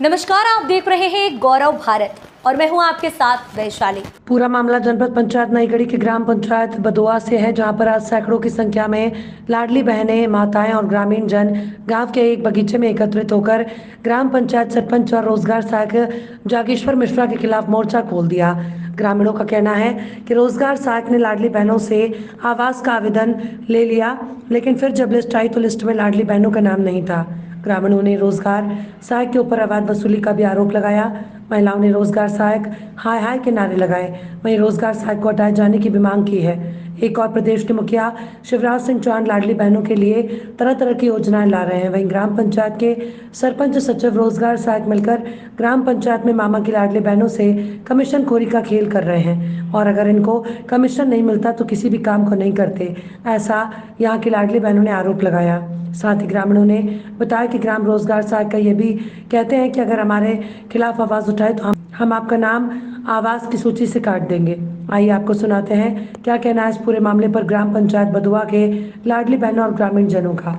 नमस्कार, आप देख रहे हैं गौरव भारत और मैं हूं आपके साथ वैशाली। पूरा मामला जनपद पंचायत नईगढ़ी की ग्राम पंचायत बदुआ से है, जहां पर आज सैकड़ों की संख्या में लाडली बहनें, माताएं और ग्रामीण जन गांव के एक बगीचे में एकत्रित होकर ग्राम पंचायत सरपंच और रोजगार सहायक जागेश्वर मिश्रा के खिलाफ मोर्चा खोल दिया। ग्रामीणों का कहना है कि रोजगार सहायक ने लाडली बहनों से आवास का आवेदन ले लिया, लेकिन फिर जब लिस्ट आई तो लिस्ट में लाडली बहनों का नाम नहीं था। ग्रामीणों ने रोजगार सहायक के ऊपर अवैध वसूली का भी आरोप लगाया। महिलाओं ने रोजगार सहायक हाय हाय के नारे लगाए। वहीं रोजगार सहायक को हटाए जाने की भी मांग की है। एक और प्रदेश के मुखिया शिवराज सिंह चौहान लाडली बहनों के लिए तरह तरह की योजनाएं ला रहे हैं। वहीं ग्राम पंचायत के सरपंच सचिव रोजगार सहायक मिलकर ग्राम पंचायत में मामा की लाडली बहनों से कमीशन खोरी का खेल कर रहे हैं और अगर इनको कमीशन नहीं मिलता तो किसी भी काम को नहीं करते, ऐसा यहाँ की लाडली बहनों ने आरोप लगाया। साथ ही ग्रामीणों ने बताया कि ग्राम रोजगार सहायक का ये भी कहते हैं कि अगर हमारे खिलाफ आवाज उठाए तो हम आपका नाम आवास की सूची से काट देंगे। आइए आपको सुनाते हैं क्या कहना है इस पूरे मामले पर ग्राम पंचायत बदुआ के लाडली बहनों और ग्रामीण जनों का।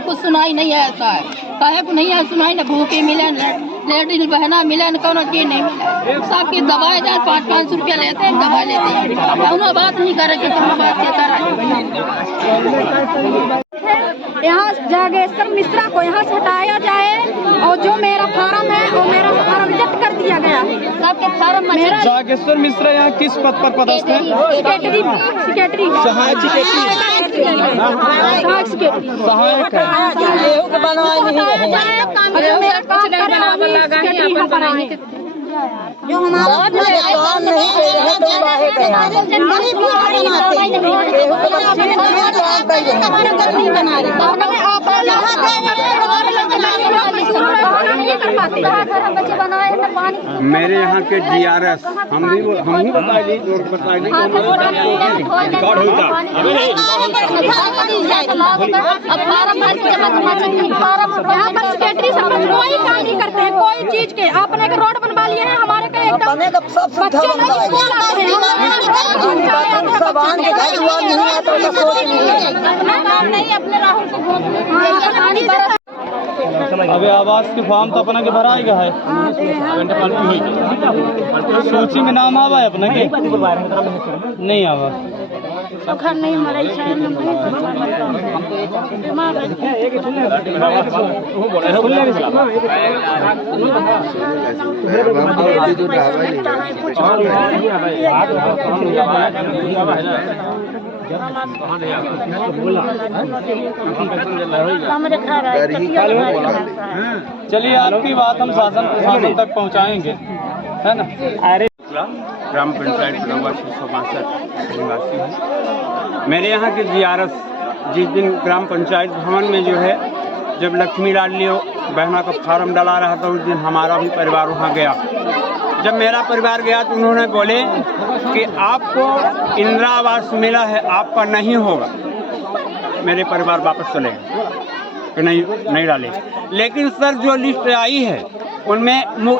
कुछ सुनाई नहीं है, ऐसा है कहे को नहीं है, सुनाई न भूखी मिले लेडीज बहना मिले न कोनो चीज नहीं मिले। सबकी दवाई जाए 500 रुपया लेते हैं, दवा लेते हैं, कौनो बात नहीं करे कि कौनो बात क्या कर रहे। यहाँ जागेश्वर मिश्रा को यहाँ से हटाया जाए और जो मेरा फार्म है वो मेरा फार्म रिजेक्ट कर दिया गया। सबके फार्म जागेश्वर मिश्रा यहाँ किस पद पर पदस्थ है? सेक्रेटरी सहायक जो हमारा काम नहीं कर रहे तो बाहर मेरे यहाँ के DRS हम ही बताइए सेक्रेटरी कोई काम नहीं करते हैं, कोई चीज के। आपने एक रोड बनवा लिए हैं, हमारे का एकदम बच्चे नहीं स्कूल आते हैं। अबे आवास के फॉर्म तो अपना के भरा ही है, सूची में नाम आवा है अपना के नहीं आवा घर नहीं मरे चलिए आपकी बात हम शासन तक पहुंचाएंगे, है ना। अरे ग्राम पंचायत बदुआ 662 निवासी है। मेरे यहाँ के DRS जिस दिन ग्राम पंचायत भवन में जो है जब लक्ष्मी लाडली बहना का फार्म डला रहा था, उस दिन हमारा भी परिवार वहाँ गया। जब मेरा परिवार गया तो उन्होंने बोले कि आपको इंदिरा आवास मिला है, आपका नहीं होगा। मेरे परिवार वापस चले गए कि नहीं डाले। लेकिन सर जो लिस्ट आई है उनमें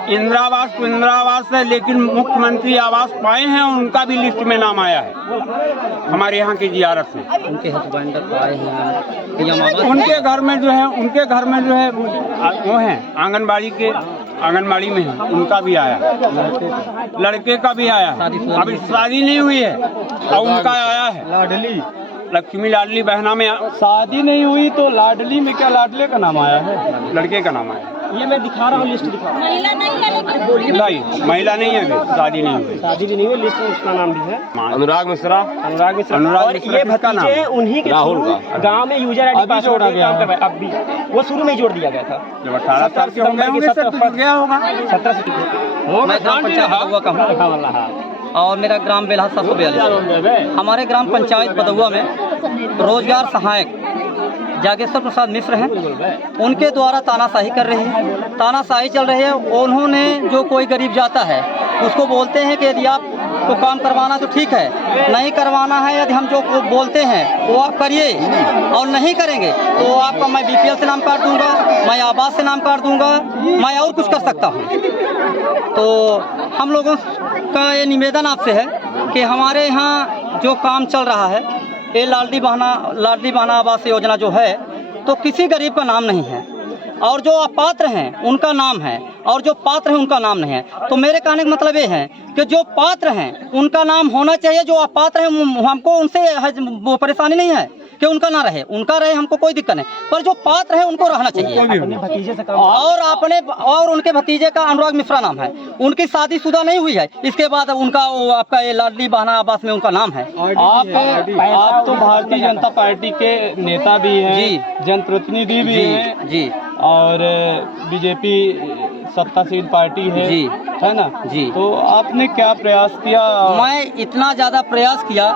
इंदिरा आवास तो इंदिरा आवास है, लेकिन मुख्यमंत्री आवास पाए हैं उनका भी लिस्ट में नाम आया है हमारे यहाँ के DRS में। उनके हस्बैंड आए हैं, उनके घर में जो है वो है आंगनबाड़ी में है, उनका भी आया, लड़के का भी आया, अभी शादी नहीं हुई है और उनका आया है। लाडली लक्ष्मी लाडली बहना में शादी नहीं हुई तो लाडली में क्या लाडले का नाम आया है, लड़के का नाम आया है। ये मैं दिखा रहा हूँ, लिस्ट दिखा रहा हूँ। महिला नहीं है, नहीं महिला नहीं है, शादी नहीं हुई, लिस्ट में उसका नाम भी है अनुराग मिश्रा। और ये भतीजे उन्हीं के राहुल का गांव में यूजर आईडी पास जोड़ा गया, अब भी वो शुरू में जोड़ दिया गया था। जब 18 साल के होंगे 17 होगा 17 से। मैं ग्राम पंचायत बदुआ का हूँ और मेरा ग्राम बेल्हा 742। हमारे ग्राम पंचायत बदुआ में रोजगार सहायक जागेश्वर प्रसाद मिश्र हैं, उनके द्वारा तानाशाही कर रही है, तानाशाही चल रही है। उन्होंने जो कोई गरीब जाता है उसको बोलते हैं कि यदि आप तो काम करवाना तो ठीक है, नहीं करवाना है यदि हम जो बोलते हैं वो आप करिए, और नहीं करेंगे तो आपका मैं बीपीएल से नाम काट दूंगा, मैं आवास से नाम काट दूंगा, मैं और कुछ कर सकता हूँ। तो हम लोगों का ये निवेदन आपसे है कि हमारे यहाँ जो काम चल रहा है, ये लाडली बहना आवास योजना जो है, तो किसी गरीब का नाम नहीं है, और जो अपात्र हैं उनका नाम है, और जो पात्र हैं उनका नाम नहीं है। तो मेरे कहने का मतलब ये है कि जो पात्र हैं उनका नाम होना चाहिए, जो अपात्र हैं हमको उनसे वो परेशानी नहीं है कि उनका ना रहे, उनका रहे, हमको कोई दिक्कत नहीं, पर जो पात्र है उनको रहना चाहिए। और उनके भतीजे का अनुराग मिश्रा नाम है, उनकी शादीशुदा नहीं हुई है, इसके बाद उनका आपका ये लाडली बहना आवास में उनका नाम है। आप तो भारतीय जनता पार्टी के नेता भी हैं जी, जनप्रतिनिधि भी हैं जी, और बीजेपी सत्तासीन पार्टी है ना जी। तो आपने क्या प्रयास किया? मैं इतना ज्यादा प्रयास किया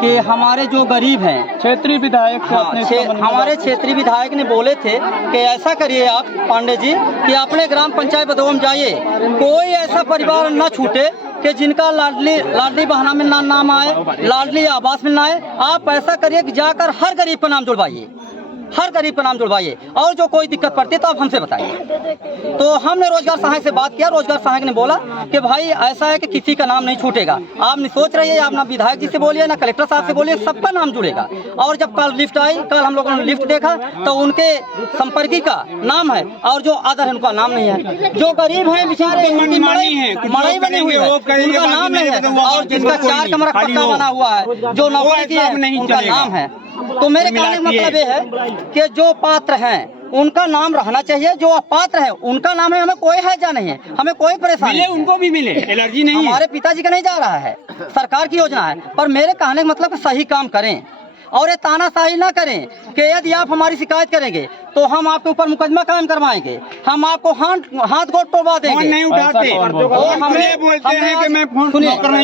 कि हमारे जो गरीब हैं, क्षेत्रीय विधायक से हमारे क्षेत्रीय विधायक ने बोले थे कि ऐसा करिए आप पांडे जी कि अपने ग्राम पंचायत बदौआ में जाइए, कोई ऐसा परिवार न छूटे कि जिनका लाडली बहना में नाम आए, लाडली आवास में ना आए। आप ऐसा करिए कि जाकर हर गरीब का नाम जुड़वाइए, हर गरीब का नाम जुड़वाइए, और जो कोई दिक्कत पड़ती है तो आप हमसे बताइए। तो हमने रोजगार सहायक से बात किया, रोजगार सहायक ने बोला कि भाई ऐसा है कि किसी का नाम नहीं छूटेगा, आप नहीं सोच रही है, आप ना विधायक जी से बोलिए ना कलेक्टर साहब से बोलिए, सबका नाम जुड़ेगा। और जब कल लिफ्ट आई, कल हम लोगों ने लिफ्ट देखा तो उनके संपर्की का नाम है, और जो आदर है उनका नाम नहीं है। जो गरीब है बेचारे, मड़ई बनी हुई है, उनका नाम नहीं है, और जिसका 4 कमरा पक्का बना हुआ है, जो नौकरी की है, उनका नाम है। तो मेरे कहने का मतलब ये है कि जो पात्र हैं उनका नाम रहना चाहिए, जो अपात्र हैं उनका नाम है, हमें कोई हैजा नहीं है, हमें कोई परेशानी मिले, उनको भी मिले, एलर्जी नहीं। हमारे पिताजी का नहीं जा रहा है, सरकार की योजना है, पर मेरे कहने का मतलब सही काम करें और ये तानाशाही ना करें कि यदि आप हमारी शिकायत करेंगे तो हम आपके ऊपर मुकदमा कायम करवाएंगे, हम आपको हाथ गोड़ तोड़वा देंगे। नहीं उठाते, हमें बोलते हैं कि मैं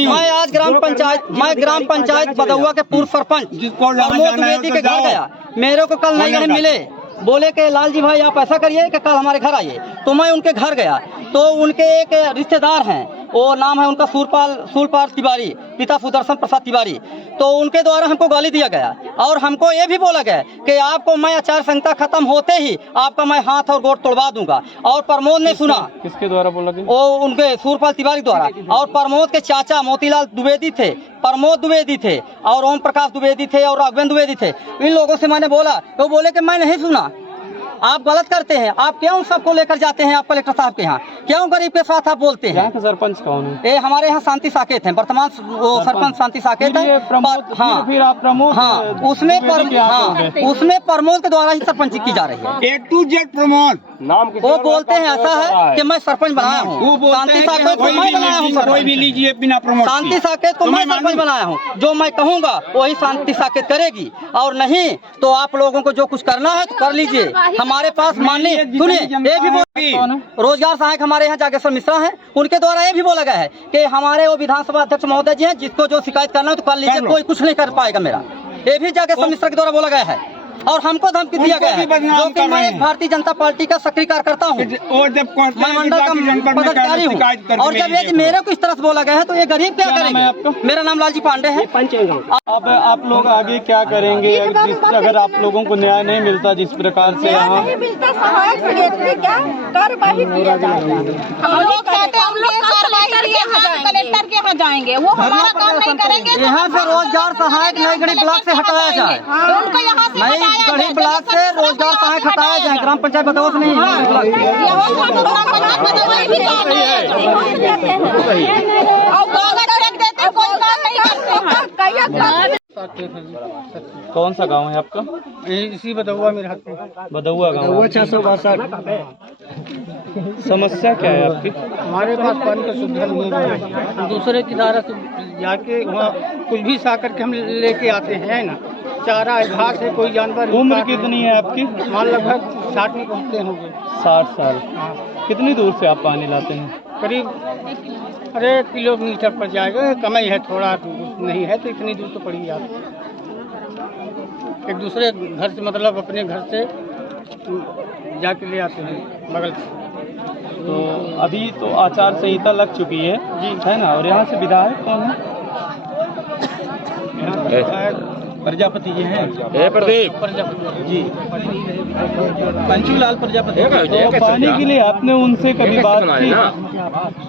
मैं आज ग्राम पंचायत बदौआ के पूर्व सरपंच प्रमोद द्विवेदी के घर गया, मेरे को कल नई मिले, बोले कि लाल जी भाई आप ऐसा करिए कि कल हमारे घर आइए। तो मैं उनके घर गया तो उनके एक रिश्तेदार हैं, वो नाम है उनका सूरपाल तिवारी, पिता सुदर्शन प्रसाद तिवारी। तो उनके द्वारा हमको गाली दिया गया और हमको ये भी बोला गया कि आपको मैं आचार संहिता खत्म होते ही आपका मैं हाथ और गोड़ तोड़वा दूंगा। और प्रमोद ने सुना, किसके द्वारा बोला गया? वो उनके सूरपाल तिवारी द्वारा। और प्रमोद के चाचा मोतीलाल द्विवेदी थे, प्रमोद द्विवेदी थे, और ओम प्रकाश द्विवेदी थे, और राघवेंद्र द्विवेदी थे। इन लोगों से मैंने बोला तो बोले कि मैं नहीं सुना, आप गलत करते हैं, आप क्यों सबको लेकर जाते हैं आप कलेक्टर साहब के यहाँ, क्यों गरीब के साथ आप बोलते हैं? यहाँ के सरपंच कौन है? ये हमारे यहाँ शांति साकेत हैं, वर्तमान वो सरपंच शांति साकेत है। हाँ, फिर आप प्रमोद, हाँ, उसमें प्रमोद के द्वारा ही सरपंच की जा रही है। A to Z प्रमोद नाम वो बोलते हैं ऐसा है कि मैं सरपंच बनाया हूँ, शांति साकेत को मैं बनाया हूँ, कोई भी लीजिए बिना प्रमोद, शांति साकेत को मैं सरपंच बनाया हूँ, जो मैं कहूँगा वही शांति साकेत करेगी, और नहीं तो आप लोगों को जो कुछ करना है तो कर लीजिए। हमारे पास माननीय सुनिए, ये भी रोजगार सहायक हमारे यहाँ जागेश्वर मिश्रा हैं, उनके द्वारा ये भी बोला गया है कि हमारे वो विधानसभा अध्यक्ष महोदय जी हैं, जिसको जो शिकायत करना है तो कर लीजिए, कोई कुछ नहीं कर पाएगा मेरा। ये भी जागेश्वर मिश्रा के द्वारा बोला गया है, और हमको धमकी दिया गया है, जो कि मैं एक भारतीय जनता पार्टी का सक्रिय कार्यकर्ता हूँ, मैं मंडल का पदाधिकारी हूँ, और जब यदि मेरे को इस तरह से बोला गया है तो ये गरीब क्या करेंगे? मेरा नाम लालजी पांडे है। अब आप लोग आगे क्या करेंगे अगर आप लोगों को न्याय नहीं मिलता जिस प्रकार से यहाँ नहीं मिलता? सहायक से क्या कार्रवाई किया जाएगा? हम लोग कहते हैं हम लोग कलेक्टर के यहाँ जाएंगे, वो हमारा काम नहीं करेंगे। यहाँ से रोजगार सहायक नई गढ़ी ब्लॉक से हटाया जाए, उनको यहाँ से नई गढ़ी ब्लॉक से रोजगार सहायक हटाया जाए, ग्राम पंचायत बदौआ से नहीं, कौन सा गांव है आपका? इसी बदौआ में रहते हैं। बदौआ गांव। 662। समस्या क्या है आपकी? हमारे पास पानी का सुविधा नहीं है, दूसरे की धारा से जाके वहाँ कुछ भी सा करके हम लेके आते हैं ना, चारा है, घास है, कोई जानवर। उम्र कितनी है आपकी? मान लगभग 60 में पहुँचते होंगे। 60 साल। कितनी दूर से आप पानी लाते हैं? करीब 1 किलोमीटर पर जाएगा, कम ही है, थोड़ा नहीं है तो इतनी दूर तो पड़ी जाती। एक दूसरे घर से, मतलब अपने घर से जाके ले आते हैं बगल से। तो अभी तो आचार संहिता लग चुकी है जी, है ना? और यहाँ से विधायक कौन है? प्रजापति जी हैं। प्रदीप प्रजापति जी, पंचूलाल प्रजापति। तो पानी के लिए आपने उनसे कभी बात की?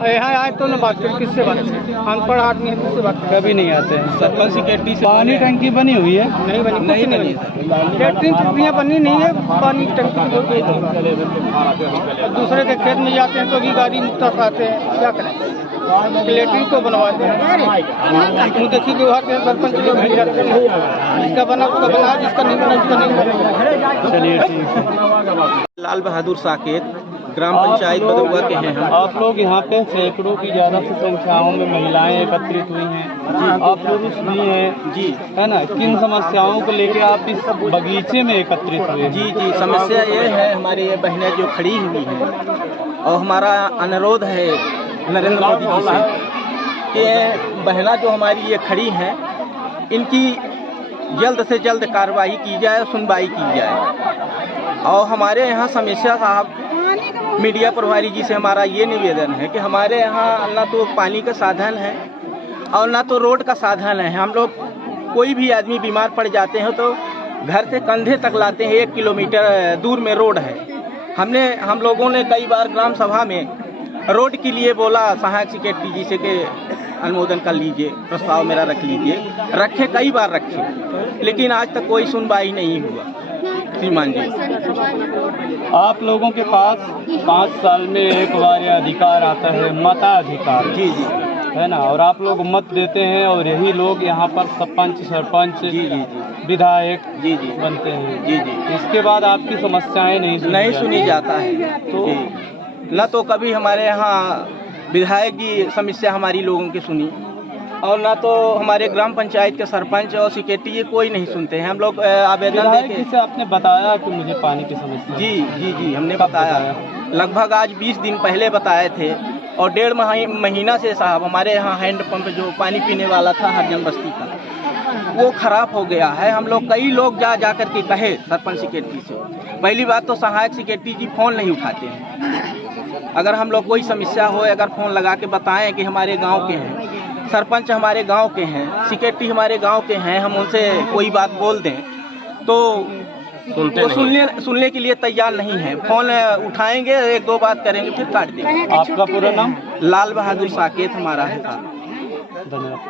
यहाँ आए तो ना बात करें, किससे बात करें? अनपढ़ आदमी है, किससे बात करें? कभी नहीं आते हैं। सरपंच सेक्रेटरी से पानी टंकी बनी हुई है? नहीं बनी, नहीं बनी। लेटरिन टंकियाँ बनी नहीं है, पानी की टंकी बहुत दूसरे के खेत में जाते हैं तो भी गाड़ी मुक्ता से आते हैं, क्या करें? लेटरिन तो बनवाते हैं, देखिए व्यवहार के सरपंच लोग मिल जाते हैं, जिसका बना उसका बना, जिसका नहीं बना उसका नहीं बना। चलिए ठीक है। लाल बहादुर साकेत, ग्राम पंचायत बदौआ के हैं हम। आप लोग यहाँ पे सैकड़ों की ज्यादा से संख्याओं में महिलाएं एकत्रित हुई हैं, आप पुरुष भी हैं जी, है ना? किन समस्याओं को लेकर आप इस बगीचे में एकत्रित हुए? जी जी, समस्या ये है, हमारी ये बहनें जो खड़ी हुई हैं और हमारा अनुरोध है नरेंद्र मोदी जी से कि ये बहना जो हमारी ये खड़ी हैं, इनकी जल्द से जल्द कार्रवाई की जाए, सुनवाई की जाए। और हमारे यहाँ समस्या साहब, मीडिया प्रभारी जी से हमारा ये निवेदन है कि हमारे यहाँ ना तो पानी का साधन है और ना तो रोड का साधन है। हम लोग कोई भी आदमी बीमार पड़ जाते हैं तो घर से कंधे तक लाते हैं, 1 किलोमीटर दूर में रोड है। हम लोगों ने कई बार ग्राम सभा में रोड के लिए बोला सहायक सेक्रेटरी जी से कि अनुमोदन कर लीजिए, प्रस्ताव मेरा रख लीजिए, रखे, कई बार रखे, लेकिन आज तक कोई सुनवाई नहीं हुआ। श्रीमान जी, आप लोगों के पास 5 साल में एक बार यह अधिकार आता है, मताधिकार। जी जी, है ना? और आप लोग मत देते हैं और यही लोग यहाँ पर सरपंच जी जी, विधायक जी जी बनते हैं। जी जी, इसके बाद आपकी समस्याएं नहीं सुनी जाता है। तो न तो कभी हमारे यहाँ विधायक की समस्या हमारी लोगों की सुनी, और ना तो हमारे ग्राम पंचायत के सरपंच और सेक्रेटरी ये कोई नहीं सुनते हैं। हम लोग आवेदन देके, से आपने बताया कि मुझे पानी की समस्या। जी जी जी, हमने बताया, लगभग आज 20 दिन पहले बताए थे। और 1.5 महीना से साहब हमारे यहाँ हैंडपंप जो पानी पीने वाला था हरिजन बस्ती का, वो खराब हो गया है। हम लोग कई लोग जा कर के कहे सरपंच सेक्रेटरी से। पहली बात तो सहायक सेक्रेटरी जी फ़ोन नहीं उठाते हैं। अगर हम लोग कोई समस्या हो, अगर फ़ोन लगा के बताएं कि हमारे गांव के हैं, सरपंच हमारे गांव के हैं, सेक्रेटरी हमारे गांव के हैं, हम उनसे कोई बात बोल दें तो वो सुनने के लिए तैयार नहीं है। फ़ोन उठाएंगे, 1-2 बात करेंगे, फिर काट देंगे। आपका पूरा नाम? लाल बहादुर साकेत हमारा है। धन्यवाद।